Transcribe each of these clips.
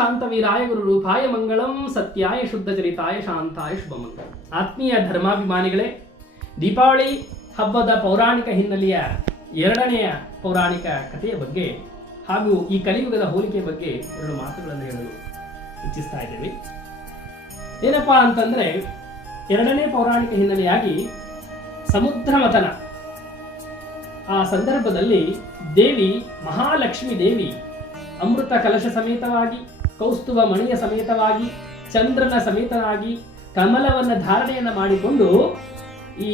ಶಾಂತವೀರಾಯ ರೂಪಾಯ ಮಂಗಳಂ, ಸತ್ಯಾಯ ಶುದ್ಧಚರಿತಾಯ ಶಾಂತಾಯ ಶುಭಮಂಗಳ ಆತ್ಮೀಯ ಧರ್ಮಾಭಿಮಾನಿಗಳೇ, ದೀಪಾವಳಿ ಹಬ್ಬದ ಪೌರಾಣಿಕ ಹಿನ್ನೆಲೆಯ ಎರಡನೆಯ ಪೌರಾಣಿಕ ಕಥೆಯ ಬಗ್ಗೆ ಹಾಗೂ ಈ ಕಲಿಯುಗದ ಹೋಲಿಕೆ ಬಗ್ಗೆ ಎರಡು ಮಾತುಗಳನ್ನು ಹೇಳಲು ಇಚ್ಛಿಸ್ತಾ ಇದ್ದೇವೆ. ಏನಪ್ಪಾ ಅಂತಂದ್ರೆ, ಎರಡನೇ ಪೌರಾಣಿಕ ಹಿನ್ನೆಲೆಯಾಗಿ ಸಮುದ್ರ ಮಥನ. ಆ ಸಂದರ್ಭದಲ್ಲಿ ದೇವಿ ಮಹಾಲಕ್ಷ್ಮಿ ದೇವಿ ಅಮೃತ ಕಲಶ ಸಮೇತವಾಗಿ ಕೌಸ್ತುವ ಮಣಿಯ ಸಮೇತವಾಗಿ, ಚಂದ್ರನ ಸಮೇತನಾಗಿ ಕಮಲವನ್ನು ಧಾರಣೆಯನ್ನು ಮಾಡಿಕೊಂಡು ಈ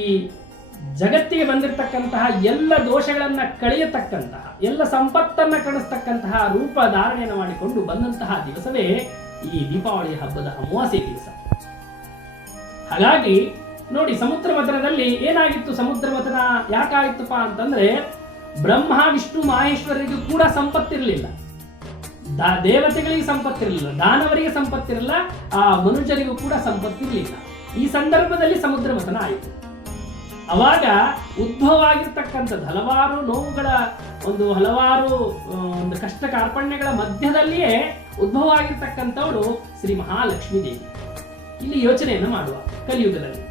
ಜಗತ್ತಿಗೆ ಬಂದಿರತಕ್ಕಂತಹ ಎಲ್ಲ ದೋಷಗಳನ್ನ ಕಳೆಯತಕ್ಕಂತಹ, ಎಲ್ಲ ಸಂಪತ್ತನ್ನ ಕಳಿಸ್ತಕ್ಕಂತಹ ರೂಪ ಧಾರಣೆಯನ್ನು ಮಾಡಿಕೊಂಡು ಬಂದಂತಹ ದಿವಸವೇ ಈ ದೀಪಾವಳಿ ಹಬ್ಬದ ಅಮಾವಾಸ್ಯೆ ದಿವಸ. ಹಾಗಾಗಿ ನೋಡಿ ಸಮುದ್ರ ಮಥನದಲ್ಲಿ ಏನಾಗಿತ್ತು? ಸಮುದ್ರ ಮಥನ ಯಾಕಾಗಿತ್ತಪ್ಪ ಅಂತಂದ್ರೆ ಬ್ರಹ್ಮ, ವಿಷ್ಣು, ಮಹೇಶ್ವರರಿಗೂ ಕೂಡ ಸಂಪತ್ತಿರಲಿಲ್ಲ. ದಾ, ದೇವತೆಗಳಿಗೆ ಸಂಪತ್ತಿರಲಿಲ್ಲ, ದಾನವರಿಗೆ ಸಂಪತ್ತಿರಲಿಲ್ಲ ಆ ಮನುಷ್ಯರಿಗೂ ಕೂಡ ಸಂಪತ್ತಿರಲಿಲ್ಲ. ಈ ಸಂದರ್ಭದಲ್ಲಿ ಸಮುದ್ರ ಮತನ ಆಯಿತು. ಅವಾಗ ಉದ್ಭವ ಆಗಿರ್ತಕ್ಕಂಥದ್ದು ಹಲವಾರು ನೋವುಗಳ ಒಂದು ಹಲವಾರು ಒಂದು ಕಷ್ಟ ಕಾರ್ಪಣ್ಯಗಳ ಮಧ್ಯದಲ್ಲಿಯೇ ಉದ್ಭವ ಆಗಿರ್ತಕ್ಕಂಥವಳು ಶ್ರೀ ಮಹಾಲಕ್ಷ್ಮೀ ದೇವಿ. ಇಲ್ಲಿ ಯೋಚನೆಯನ್ನು ಮಾಡುವ ಕಲಿಯುಗದಲ್ಲಿ.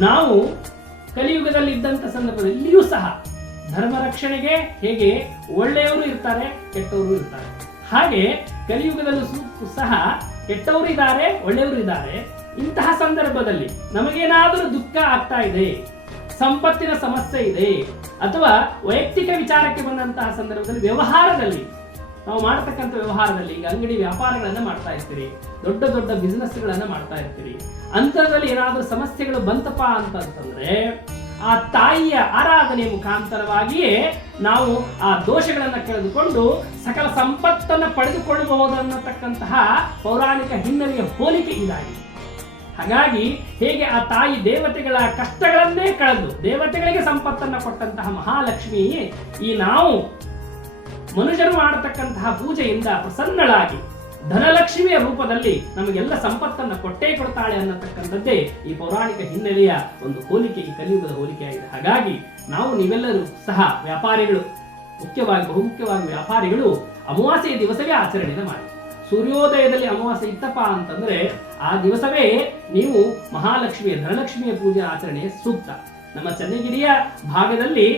ನಾವು ಕಲಿಯುಗದಲ್ಲಿ ಇದ್ದಂಥ ಸಂದರ್ಭದಲ್ಲಿಯೂ ಸಹ ಧರ್ಮ ರಕ್ಷಣೆಗೆ ಹೇಗೆ ಒಳ್ಳೆಯವರು ಇರ್ತಾರೆ, ಕೆಟ್ಟವರು ಇರ್ತಾರೆ. ಹಾಗೆ ಕಲಿಯುಗದಲ್ಲೂ ಸಹ ಕೆಟ್ಟವರು ಇದ್ದಾರೆ ಒಳ್ಳೆಯವರು ಇದ್ದಾರೆ ಇಂತಹ ಸಂದರ್ಭದಲ್ಲಿ ನಮಗೇನಾದರೂ ದುಃಖ ಆಗ್ತಾ ಇದೆ, ಸಂಪತ್ತಿನ ಸಮಸ್ಯೆ ಇದೆ, ಅಥವಾ ವೈಯಕ್ತಿಕ ವಿಚಾರಕ್ಕೆ ಬಂದಂತಹ ಸಂದರ್ಭದಲ್ಲಿ ವ್ಯವಹಾರದಲ್ಲಿ, ನಾವು ಮಾಡತಕ್ಕಂಥ ವ್ಯವಹಾರದಲ್ಲಿ ಈಗ ಅಂಗಡಿ ವ್ಯಾಪಾರಗಳನ್ನ ಮಾಡ್ತಾ ಇರ್ತೀರಿ, ದೊಡ್ಡ ದೊಡ್ಡ ಬಿಸ್ನೆಸ್ಗಳನ್ನ ಮಾಡ್ತಾ ಇರ್ತೀರಿ. ಅಂತರದಲ್ಲಿ ಏನಾದರೂ ಸಮಸ್ಯೆಗಳು ಬಂತಪ್ಪ ಅಂತಂತಂದ್ರೆ ಆ ತಾಯಿಯ ಆರಾಧನೆ ಮುಖಾಂತರವಾಗಿಯೇ ನಾವು ಆ ದೋಷಗಳನ್ನು ಕಳೆದುಕೊಂಡು ಸಕಲ ಸಂಪತ್ತನ್ನ ಪಡೆದುಕೊಳ್ಳಬಹುದನ್ನತಕ್ಕಂತಹ ಪೌರಾಣಿಕ ಹಿನ್ನೆಲೆಯ ಹೋಲಿಕೆ ಇದಾಗಿದೆ. ಹಾಗಾಗಿ ಹೇಗೆ ಆ ತಾಯಿ ದೇವತೆಗಳ ಕಷ್ಟಗಳನ್ನೇ ಕಳೆದು ದೇವತೆಗಳಿಗೆ ಸಂಪತ್ತನ್ನ ಕೊಟ್ಟಂತಹ ಮಹಾಲಕ್ಷ್ಮಿ ಈ ನಾವು ಮನುಷ್ಯರು ಮಾಡತಕ್ಕಂತಹ ಪೂಜೆಯಿಂದ ಪ್ರಸನ್ನಳಾಗಿ ಧನಲಕ್ಷ್ಮಿಯ ರೂಪದಲ್ಲಿ ನಮಗೆಲ್ಲ ಸಂಪತ್ತನ್ನ ಕೊಟ್ಟೇ ಕೊಡ್ತಾಳೆ ಅನ್ನತಕ್ಕಂಥದ್ದೇ ಈ ಪೌರಾಣಿಕ ಹಿನ್ನೆಲೆಯ ಒಂದು ಹೋಲಿಕೆ, ಈ ಕಲಿಯುಗದ ಹೋಲಿಕೆಯಾಗಿದೆ ಹಾಗಾಗಿ ನಾವು ನೀವೆಲ್ಲರೂ ಸಹ ವ್ಯಾಪಾರಿಗಳು, ಮುಖ್ಯವಾಗಿ ಬಹುಮುಖ್ಯವಾಗಿ ವ್ಯಾಪಾರಿಗಳು ಅಮಾವಾಸ್ಯೆಯ ದಿವಸವೇ ಆಚರಣೆಯನ್ನು ಮಾಡಿ. ಸೂರ್ಯೋದಯದಲ್ಲಿ ಅಮಾವಾಸ್ಯೆ ಇತ್ತಪ್ಪ ಅಂತಂದ್ರೆ ಆ ದಿವಸವೇ ನೀವು ಮಹಾಲಕ್ಷ್ಮಿಯ, ಧನಲಕ್ಷ್ಮಿಯ ಪೂಜೆ ಆಚರಣೆ ಸೂಕ್ತ. ನಮ್ಮ ಚನ್ನಗಿರಿಯ ಭಾಗದಲ್ಲಿ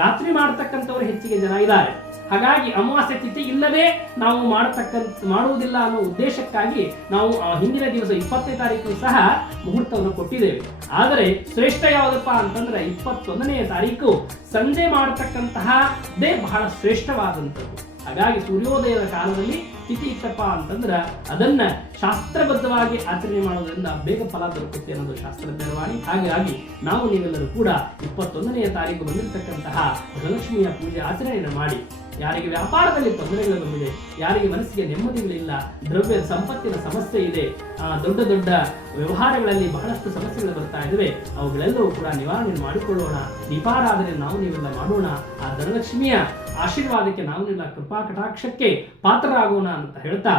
ರಾತ್ರಿ ಮಾಡತಕ್ಕಂಥವ್ರು ಹೆಚ್ಚಿಗೆ ಜನ ಇದ್ದಾರೆ. ಹಾಗಾಗಿ ಅಮಾವಾಸ್ಯ ತಿಥಿ ಇಲ್ಲದೆ ನಾವು ಮಾಡತಕ್ಕಂಥ ಮಾಡುವುದಿಲ್ಲ ಅನ್ನೋ ಉದ್ದೇಶಕ್ಕಾಗಿ ನಾವು ಆ ಹಿಂದಿನ ದಿವಸ ಇಪ್ಪತ್ತನೇ ತಾರೀಕು ಸಹ ಮುಹೂರ್ತವನ್ನು ಕೊಟ್ಟಿದ್ದೇವೆ. ಆದರೆ ಶ್ರೇಷ್ಠ ಯಾವುದಪ್ಪ ಅಂತಂದ್ರೆ ಇಪ್ಪತ್ತೊಂದನೆಯ ತಾರೀಕು ಸಂಜೆ ಮಾಡತಕ್ಕಂತಹದೇ ಬಹಳ ಶ್ರೇಷ್ಠವಾದಂಥದ್ದು. ಹಾಗಾಗಿ ಸೂರ್ಯೋದಯದ ಕಾಲದಲ್ಲಿ ತಿಥಿ ಇತ್ತಪ್ಪ ಅಂತಂದ್ರೆ ಅದನ್ನ ಶಾಸ್ತ್ರಬದ್ಧವಾಗಿ ಆಚರಣೆ ಮಾಡೋದರಿಂದ ಬೇಗ ಫಲ ದೊರಕುತ್ತೆ ಅನ್ನೋದು ಶಾಸ್ತ್ರ ವಾಣಿ. ಹಾಗಾಗಿ ನಾವು ನೀವೆಲ್ಲರೂ ಕೂಡ ಇಪ್ಪತ್ತೊಂದನೆಯ ತಾರೀಕು ಬಂದಿರತಕ್ಕಂತಹ ಧನಲಕ್ಷ್ಮಿಯ ಪೂಜೆ ಆಚರಣೆಯನ್ನು ಮಾಡಿ ಯಾರಿಗೆ ವ್ಯಾಪಾರದಲ್ಲಿ ತೊಂದರೆಗಳು ಬಂದಿದೆ, ಯಾರಿಗೆ ಮನಸ್ಸಿಗೆ ನೆಮ್ಮದಿಗಳಿಲ್ಲ, ದ್ರವ್ಯ ಸಂಪತ್ತಿನ ಸಮಸ್ಯೆ ಇದೆ ದೊಡ್ಡ ದೊಡ್ಡ ವ್ಯವಹಾರಗಳಲ್ಲಿ ಬಹಳಷ್ಟು ಸಮಸ್ಯೆಗಳು ಬರ್ತಾ ಇದ್ದಾವೆ ಅವುಗಳೆಲ್ಲವೂ ಕೂಡ ನಿವಾರಣೆ ಮಾಡಿಕೊಳ್ಳೋಣ, ದೀಪಾರಾಧನೆ ನಾವು ನೀವೆಲ್ಲ ಮಾಡೋಣ, ಆ ಧನಲಕ್ಷ್ಮಿಯ ಆಶೀರ್ವಾದಕ್ಕೆ ನಾವು ನಿಲ್ಲ ಕೃಪಾ ಕಟಾಕ್ಷಕ್ಕೆ ಪಾತ್ರರಾಗೋಣ ಅಂತ ಹೇಳ್ತಾ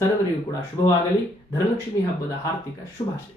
ಸರ್ವರಿಗೂ ಕೂಡ ಶುಭವಾಗಲಿ, ಧನಲಕ್ಷ್ಮಿ ಹಬ್ಬದ ಹಾರ್ದಿಕ ಶುಭಾಶಯ.